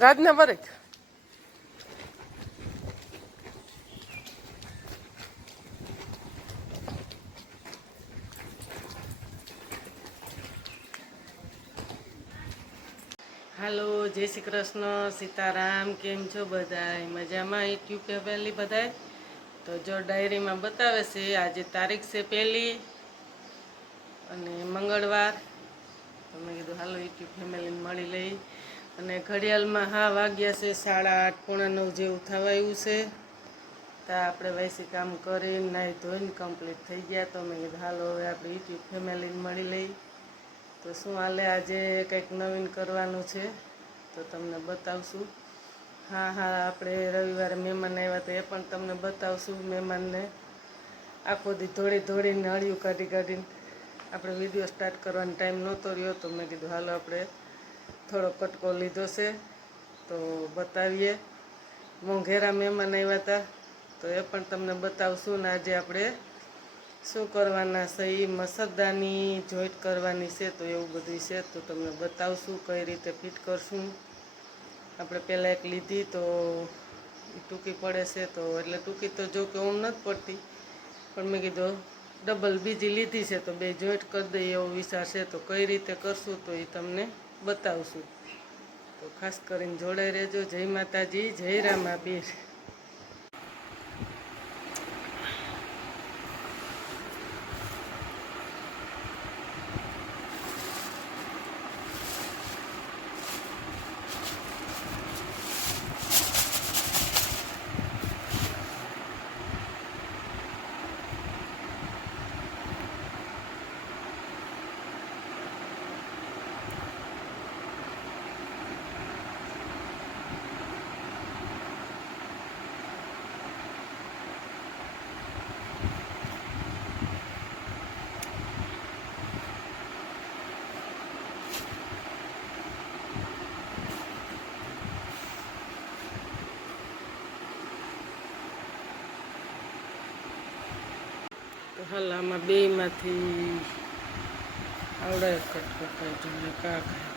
રાજના બરેક હાલો, જય શ્રી કૃષ્ણ, સીતારામ. કેમ છો બધાય? મજામાં? યુટ્યુબ ફેમિલી બધાય? તો જો ડાયરીમાં બતાવે છે આજે તારીખ છે 1 અને મંગળવાર. તો મેં કીધું હાલો યુટ્યુબ ફેમિલીને મળી લઈ. અને ઘડિયાળમાં વાગ્યા છે 8:30 પોણા 9 જેવું થવા આવ્યું છે. તો આપણે વૈસી કામ કરીને નાહી ધોઈને કમ્પ્લીટ થઈ ગયા. તો મેં કીધું હાલો હવે આપણે યુટ્યુબ ફેમિલીને મળી લઈ. તો શું હાલે આજે કંઈક નવીન કરવાનું છે તો તમને બતાવશું. આપણે રવિવારે મહેમાન આવ્યા તો એ પણ તમને બતાવશું. મહેમાનને આખો દી ધોળીને હળિયું કાઢીને આપણે વિડીયો સ્ટાર્ટ કરવાનો ટાઈમ નહોતો રહ્યો. તો મેં કીધું હાલો આપણે થોડો કટકો લીધો છે તો બતાવીએ. મોંઘેરા મહેમાન આવ્યા હતા તો એ પણ તમને બતાવશું. ને આજે આપણે શું કરવાના છે એ મસરદાની જોઈન્ટ કરવાની છે તો એવું બધું છે તો તમને બતાવશું કઈ રીતે ફિટ કરશું. આપણે પહેલાં એક લીધી તો એ ટૂંકી પડે છે તો એટલે ટૂંકી તો જો કે ઓમ નથી પડતી પણ મેં કીધું ડબલ બીજી લીધી છે તો બે જોઈન્ટ કરી દઈએ એવો વિચાર છે. તો કઈ રીતે કરશું તો એ તમને બતાવશું. તો ખાસ કરીને જોડાઈ રહેજો. જય માતાજી, જય રામાબીર. તો હાલ આમાં બેમાંથી આવડે કટકો કાઢ્યો ને કા કાઢ્યો.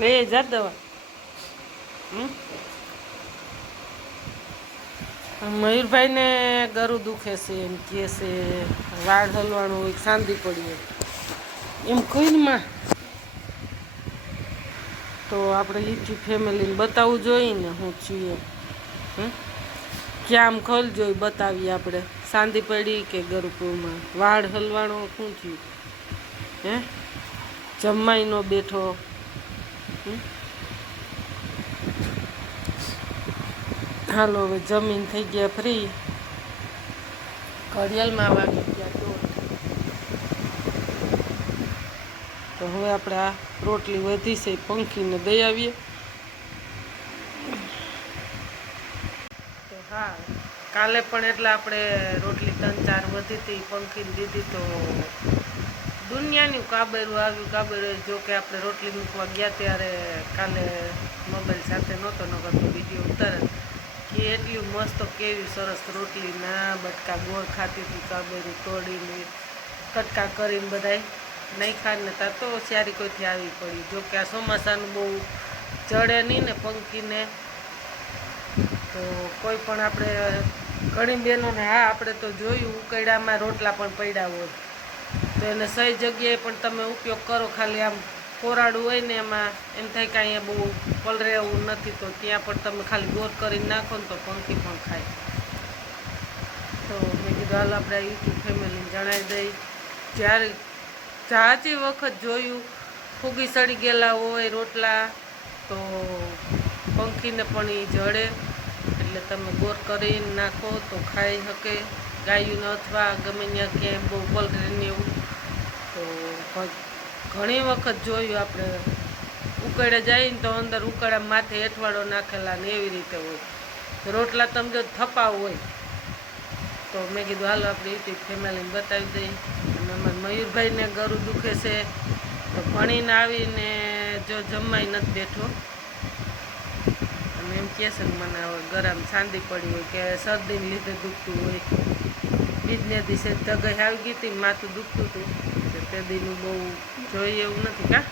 લઈ જા દવા. મયુરભાઈને ગરું દુખે છે એમ કહે છે, વાળ હલવાનું હોય, શાંતિ પડી હોય એમ કોઈમાં. તો આપણે યુટ્યુબ ફેમિલીને બતાવવું જોઈએ ને હું છીએ. ક્યાં આમ ખોલ જોઈ બતાવીએ આપણે, શાંતિ પડી કે ગરુપુરમાં વાળ હલવાનો શું થયું? જમાઈ નો બેઠો. હાલો હવે જમીન થઈ ગયા ફ્રી. ઘડિયાળમાં વાગી ગયા તો હવે આપણે આ રોટલી વધી છે પંખીને દઈ આવીએ. તો હા, કાલે પણ એટલે આપણે રોટલી 3-4 વધી હતી, પંખીને દીધી તો દુનિયાનું કાબેરું આવ્યું. કાબેરું જો કે આપણે રોટલી મૂકવા ગયા ત્યારે કાલે મોબાઈલ સાથે નહોતો, નકર તો વિડીયો ઉતારે કે એટલી મસ્ત કેવી સરસ રોટલીના બટકા ગોળ ખાતી હતી. કાબેરું તોડીને કટકા કરીને બધાય નહીં ખાને તા તો સારી કોઈથી આવી પડી. જો કે આ ચોમાસાનું બહુ ચડે નહીં ને પંખીને, તો કોઈ પણ આપણે ઘણી બહેનોને હા આપણે તો જોયું ઉકરડામાં રોટલા પણ પડ્યા હોય તો એને સહી જગ્યાએ પણ તમે ઉપયોગ કરો. ખાલી આમ કોરાડું હોય ને એમાં એમ થાય કે અહીંયા બહુ પલરે એવું નથી, તો ત્યાં પણ તમે ખાલી ગોર કરીને નાખો ને તો પંખી પણ ખાય. તો મેં કીધું હાલ આપણે યુટ્યુબ ફેમિલીને જણાવી દઈ. જ્યારે જાજી વખત જોયું ફૂગી સડી ગયેલા હોય રોટલા તો પંખીને પણ એ જડે, એટલે તમે ગોર કરીને નાખો તો ખાઈ શકે ગાયુંને, અથવા ગમે ત્યાં ક્યાંય બહુ પલરેને એવું. તો ઘણી વખત જોયું આપણે ઉકળે જાય ને તો અંદર ઉકળા માથે હેઠવાડો નાખેલા ને એવી રીતે હોય. રોટલા તમે જો થપાવ હોય તો મેં કીધું હાલો આપણે યુટ્યુબ ફેમિલીને બતાવી દઈ. અને અમારા મયુરભાઈને ગરું દુખે છે તો ભણીને આવીને જો જમાઈ નથી બેઠો અને એમ કહે છે ને મને હવે ગરમ શાંતિ પડી હોય કે શરદીને લીધે દુખતું હોય. બીજને દિવસે ધગાઈ આવી ગઈ હતી, માથું દુખતું હતું, તે દીનું બહુ જોઈએ એવું નથી કા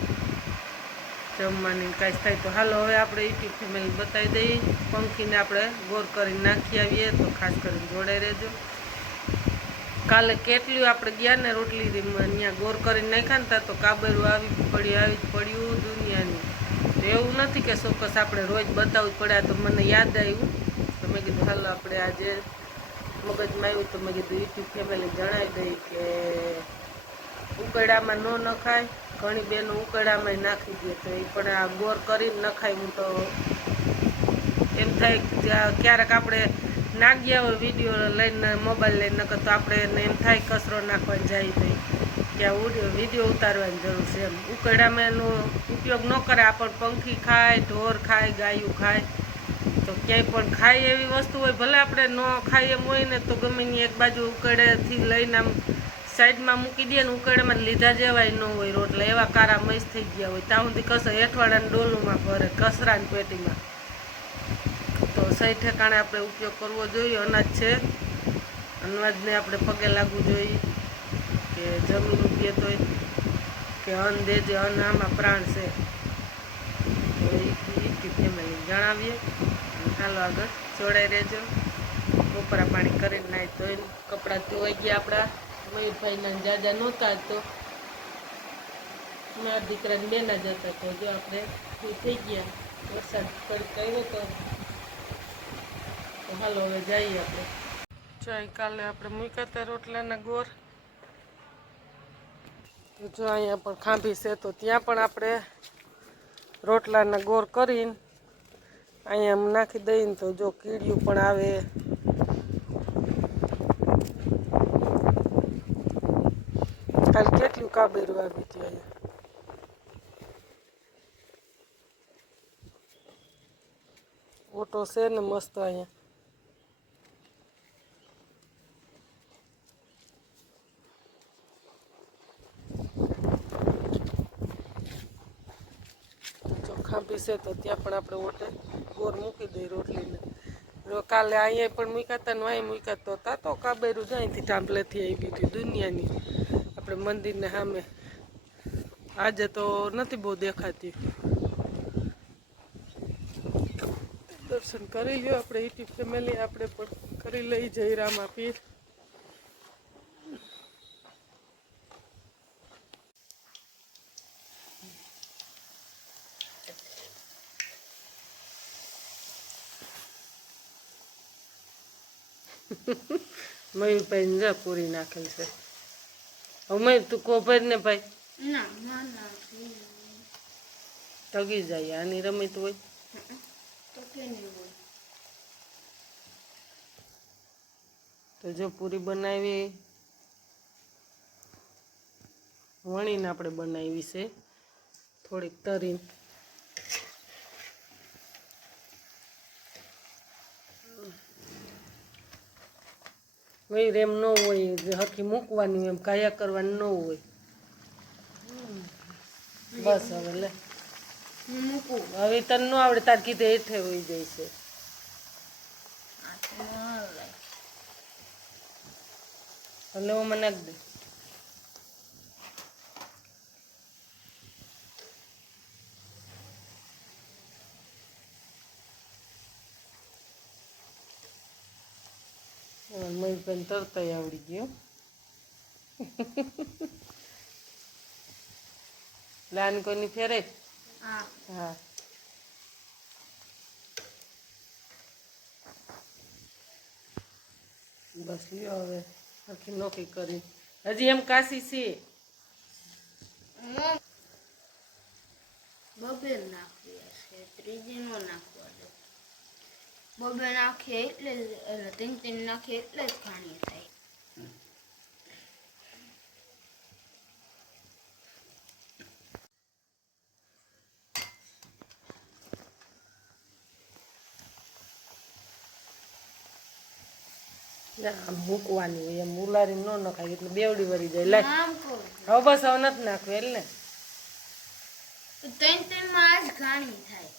જમવાની કાંઈ થાય. તો હાલો હવે આપણે યુટ્યુબ ફેમિલી બતાવી દઈએ. પંખીને આપણે ગોર કરીને નાખી આવીએ તો ખાસ કરીને જોડાઈ રહેજો. કાલે કેટલી આપણે ગયા ને રોટલી ત્યાં ગોર કરીને નાખ્યા ને તો કાબેરું આવી જ પડ્યું દુનિયાની. તો એવું નથી કે ચોક્કસ આપણે રોજ બતાવવું પડ્યા. તો મને યાદ આવ્યું તો મેં કીધું હાલો આપણે આજે મગજમાં આવ્યું તો મેં કીધું યુટ્યુબ ફેમિલી જણાવી દઈ કે ઉકરડામાં ન નખાય. ઘણી બહેનો ઉકરડામાં નાખી દે તો એ પણ આ ગોર કરીને નખાય. હું તો એમ થાય ક્યારેક આપણે નાખ્યા હોય વિડીયો લઈને મોબાઈલ લઈને, નકર તો આપણે એને એમ થાય કચરો નાખવાની જાય તો ત્યાં વિડીયો ઉતારવાની જરૂર છે. એમ ઉકરડામાં એનો ઉપયોગ ન કરે. આપણને પંખી ખાય, ઢોર ખાય, ગાયું ખાય, તો ક્યાંય પણ ખાય એવી વસ્તુ હોય, ભલે આપણે ન ખાય એમ હોય ને તો ગમે એક બાજુ ઉકરડેથી લઈને આમ સાઈડમાં મૂકી દે ને ઉકરડામાં લીધા જેવાય ન હોય રોટલા, એવા કારા મસ્ત થઈ ગયા હોય. ત્યાં સુધી કસર હેઠવાડાને ડોલુમાં ભરે કચરાની પેટીમાં. તો સહી ઠેકાણે આપણે ઉપયોગ કરવો જોઈએ. અનાજ છે, અનાજને આપણે પગે લાગવું જોઈએ કે જમીન ઉગીએ તોય કે અન્ન દેજે, અન્ન આમાં પ્રાણ છે. તો એ યુટ્યુબ ફેમિલી જણાવીએ. ચાલો આગળ જોડાઈ રહેજો. બપોરા પાણી કરીને નાહી ધોઈને કપડાં ધોવાઈ ગયા આપણા મયુરભાઈના જાજા નહોતા તો મારા દીકરાને બેના જ હતા. તો જો આપણે થઈ ગયા, વરસાદ કડીક આવ્યો તો હાલો હવે જઈએ આપણે. ચાય કાલે આપણે મૂક્યા હતા રોટલાના ગોર. તો જો અહીંયા પણ ખાંભી છે તો ત્યાં પણ આપણે રોટલાના ગોર કરીને અહીંયા નાખી દઈને તો જો કીડિયું પણ આવે. કાલે કેટલું કાબેરું આવી હતું અહીંયા. ઓટો છે ને મસ્ત અહીંયા. ખાંભી છે તો ત્યાં પણ આપણે ઓટે ગોર મૂકી દઈએ રોટલીને. કાલે અહીંયા પણ મૂક્યા હતા ને અહીં મૂક્યા તો હતા તો કાબેરું અહીંથી ટાંપલેથી આવી હતી દુનિયાની આપણે મંદિરને સામે. આજે તો નથી બહુ દેખાતી. દર્શન કરી લ્યો આપણે યુટ્યુબ ફેમિલી, આપણે પણ કરી લઈ જયરામા પીર. મયુરભાઈ ને જા પૂરી નાખેલ છે. હવે મયુર તું કોભર ને ભાઈ તગી જાય આની રમત હોય તો જો પૂરી બનાવી વણીને આપણે બનાવી છે થોડીક તરીને. મયુર એમ ન હોય હકી મૂકવાની એમ કાયા કરવાની ન હોય. બસ હવે લે હવે તને ન આવડે તાર કીધે હેઠે હોઈ જાય છે. એટલે મને નાખ દે. મયુરભાઈ તરતાય આવડી ગયો. લાન કોઈની ફેરે. હા બસ લ્યો હવે આખી નોકી કરી. હજી એમ કાશી છે બબે નાખવી હશે, ત્રીજી નો નાખવા દે. બબે નાખીએ એટલે ત્રણ નાખીએ એટલે જ ઘાણી થાય. મૂકવાની હોય એમ ઉલારી ન નખાય એટલે બેવડી વરી જાય. લાય હવે બસ હવે નથી નાખવું એટલે ત્રણ માં આજ ઘાણી થાય.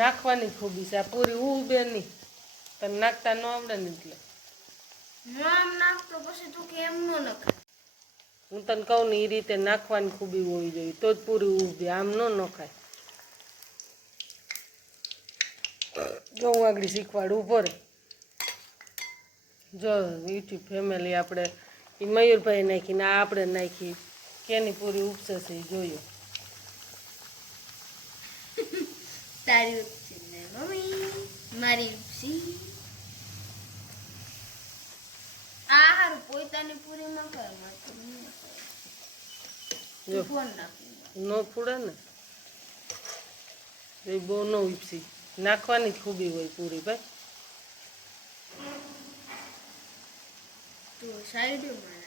નાખવાની ખૂબી છે આ પૂરી ઉભે નહીં તને નાખતા ન આવડે ને એટલે આમ નાખતો પછી તું કેમ નો નખાય. હું તને કહું ને એ રીતે નાખવાની ખૂબી હોવી જોઈએ તો જ પૂરી ઉભી, આમ ન નખાય. જો હું આગળ શીખવાડું ઉભો રે. જો યુટ્યુબ ફેમિલી આપણે એ મયુરભાઈ નાખી ને આપણે નાખી કેની પૂરી ઉપસે છે એ જોયું. તારી ઉપસી ને મમ્મી મારી ઉપસી. આ હારું પોતાની પૂરી ન કર જો ફોન નાખી નો ફૂડે ને એ બહુ ન ઉપસી. નાખવાની જ ખૂબી હોય પૂરી ભાઈ. તું સાઈડ માં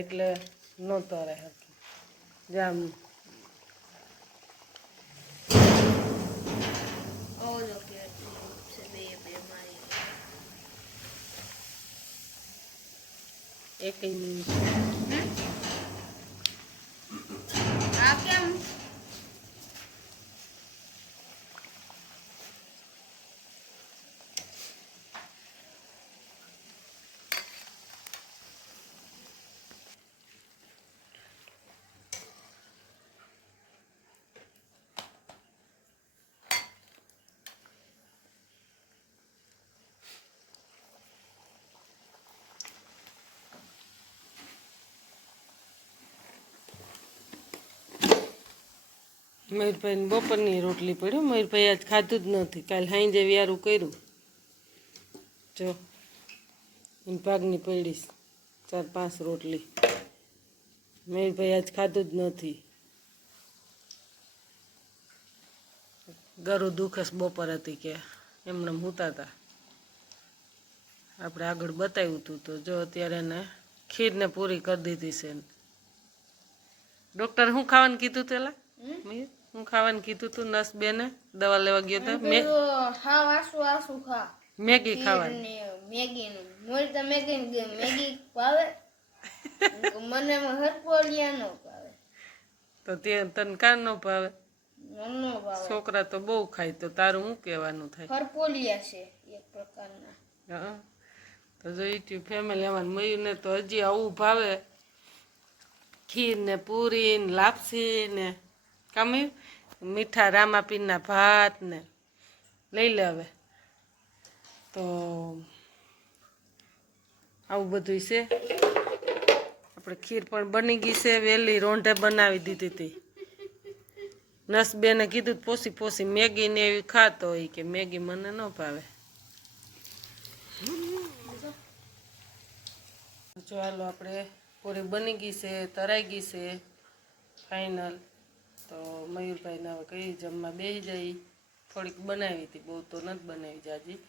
એટલે ન તરે હકી જામ. ઓલો કે બે બે મારી એક મિનિટ આ કેમ મયુરભાઈને બપોરની રોટલી પડ્યું. મયુરભાઈ આજ ખાધું જ નથી, કાલે હાંજે વ્યારું કર્યું. જો એની ભાગની પડીશ 4-5 રોટલી. મયુરભાઈ આજ ખાધું જ નથી. ગરું દુખસ બપોર હતી કે એમને મૂતા હતા. આપણે આગળ બતાવ્યું હતું તો જો અત્યારે એને ખીરને પૂરી કરી દીધી છે. ડૉક્ટર શું ખાવાનું કીધું પેલા હું ખાવાનું કીધું તું નસ બેને દવા લેવા ગયો તો મેગી ખાવાની. મેગી નું મોર તો મેગી ભાવે મને હરપોલિયા નો ભાવે તો તે તને કાન ન ભાવે. નોનો ભાવે છોકરા તો બહુ ખાય, તો તારું શું કહેવાનું થાય? ખરપોલિયા છે એક પ્રકારના. હા, તો જો યુટ્યુબ ફેમિલી અમારે મયુરને તો હજી આવું ભાવે, ખીર ને પૂરી ને લાપસી ને કામી મીઠા રામાપીરના ભાત ને લઈ લે હવે. તો આવું બધું છે. આપણે ખીર પણ બની ગઈ છે, વહેલી રોંઢે બનાવી દીધી હતી. નસબેને કીધું પોસી પોસી મેગી ને એવી ખાતો હોય કે મેગી મને ન ભાવે. જો હાલો આપણે પૂરી બની ગઈ છે, તરાઈ ગઈ છે ફાઇનલ. તો મયુરભાઈને હવે કઈ જમવા બેસી જાય. થોડીક બનાવી હતી, બહુ તો નથી બનાવી જાજી.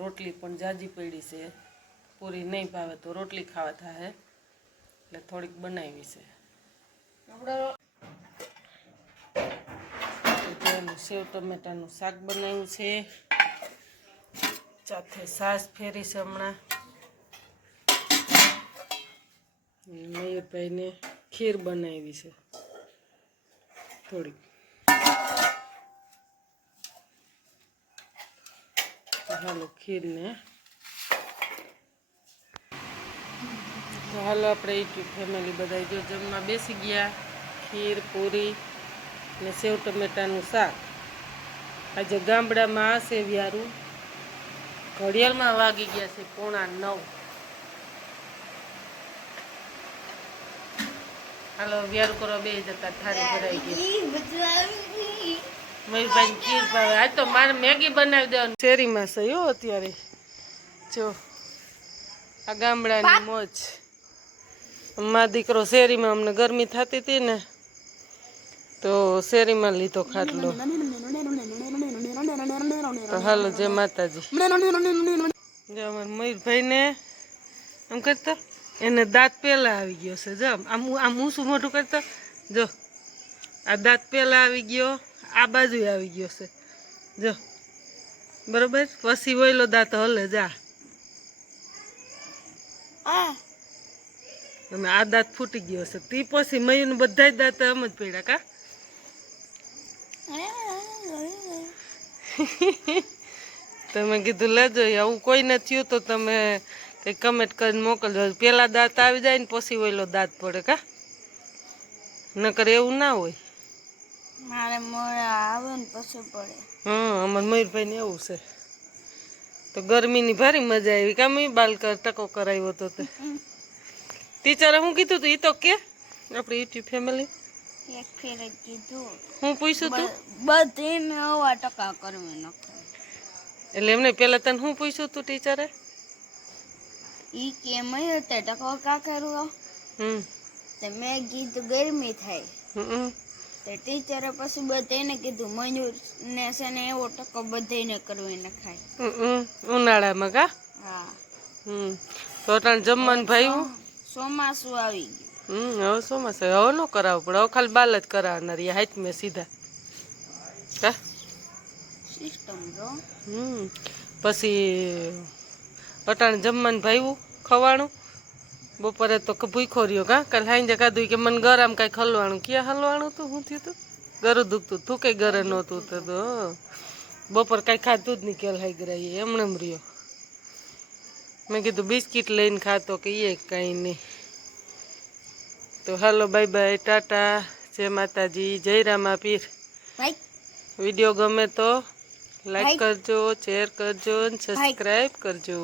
રોટલી પણ જાજી પડી છે, પૂરી નહીં ભાવે તો રોટલી ખાવા થાય એટલે થોડીક બનાવી છે. સેવ ટમેટાનું શાક બનાવ્યું છે, સાથે છાશ ફેરી છે હમણાં. મયુરભાઈને ખીર બનાવી છે થોડીક. હાલો ખીરને તો હાલો આપણે યુટ્યુબ ફેમિલી બધા જો જમવા બેસી ગયા. ખીર પૂરી ને સેવ ટમેટાનું શાક. આજે ગામડામાં આ છે વ્યારું. ઘડિયાળમાં વાગી ગયા છે 8:45. હાલો વ્યારું કરવા બે જતા થાળી ભરાઈ ગઈ. મયુરભાઈ ખીર ભાવે. આજ તો મારે મેગી બનાવી દેવાનું. શેરીમાં છે હો અત્યારે. જો આ ગામડાની મોજ. મારો દીકરો શેરીમાં, અમને ગરમી થતી હતી ને તો શેરીમાં લીધો ખાટલો. તો હાલો જય માતાજી. જો અમારે મયુરભાઈને આમ કરતો, એને દાંત પહેલા આવી ગયો છે. જો આમ ઊંચું મોઢું કરતો, જો આ દાંત પહેલા આવી ગયો, આ બાજુ આવી ગયો છે. જો બરોબર, પછી વયલો દાંત હલે જા. અને આ દાંત ફૂટી ગયો છે. તે પછી મયુરને બધા જ દાંત આમ જ પડ્યા કા. તમે કીધું લેજો, આવું કોઈ ને થયું તો તમે કંઈક કમેન્ટ કરીને મોકલજો. પેલા દાંત આવી જાય ને પછી ઓઈલો દાંત પડે કા, નકર એવું ના હોય. મારે મોડા આવે ને પછી પડે. હા, અમારે મયુરભાઈને એવું છે. તો ગરમીની ભારી મજા આવી કામ. બાલ ટકો કરાવ્યો હતો તે ટીચરે શું કીધું તું? એ તો કે આપણે યુટ્યુબ ફેમિલી એક ફેર જ કીધું. હું પૂછ્યું તું? બધીને 9% કરવી નખાય. એટલે એમને પેલા તને શું પૂછ્યું તું ટીચરે? ઈ કે મય તે ટકો કા કરવો. તે મેં કીધું ગરમી થાય. તે ટીચરે પછી બધાને કીધું મયુર ને છે ને એવો ટકો બધાને કરવી નખાય. ઉનાળામાં કા? હા. તો અટાણ જમવાનું ભાઈ ચોમાસું આવી ગયું. હવે ચોમાસું હવે ન કરાવવું પડે. હવે ખાલી બાલ જ કરાવનાર હાથ મેં સીધા કા સિસ્ટમ જો. પછી અટાણ જમવાનું ભાઈવું ખવાણું. બપોરે તો ભૂખો રહ્યો કા. કાલે સાંજે કાધું કે મને ગરમ કાંઈક હલવાણું. ક્યાં હલવાણું હતું? શું થયું હતું? ગરું દુખતું તું કઈ ગરે નહોતું તો બપોર કાંઈ ખાધું જ નહીં. કેલ હાઈ ગરાઈ એમણે રહ્યો. મેં કીધું બિસ્કિટ લઈને ખાતો કે એ કાંઈ નહીં. તો હાલો બાય બાય, ટાટા, જય માતાજી, જય રામાપીર. વિડીયો ગમે તો લાઈક કરજો, શેર કરજો અને સબસ્ક્રાઈબ કરજો.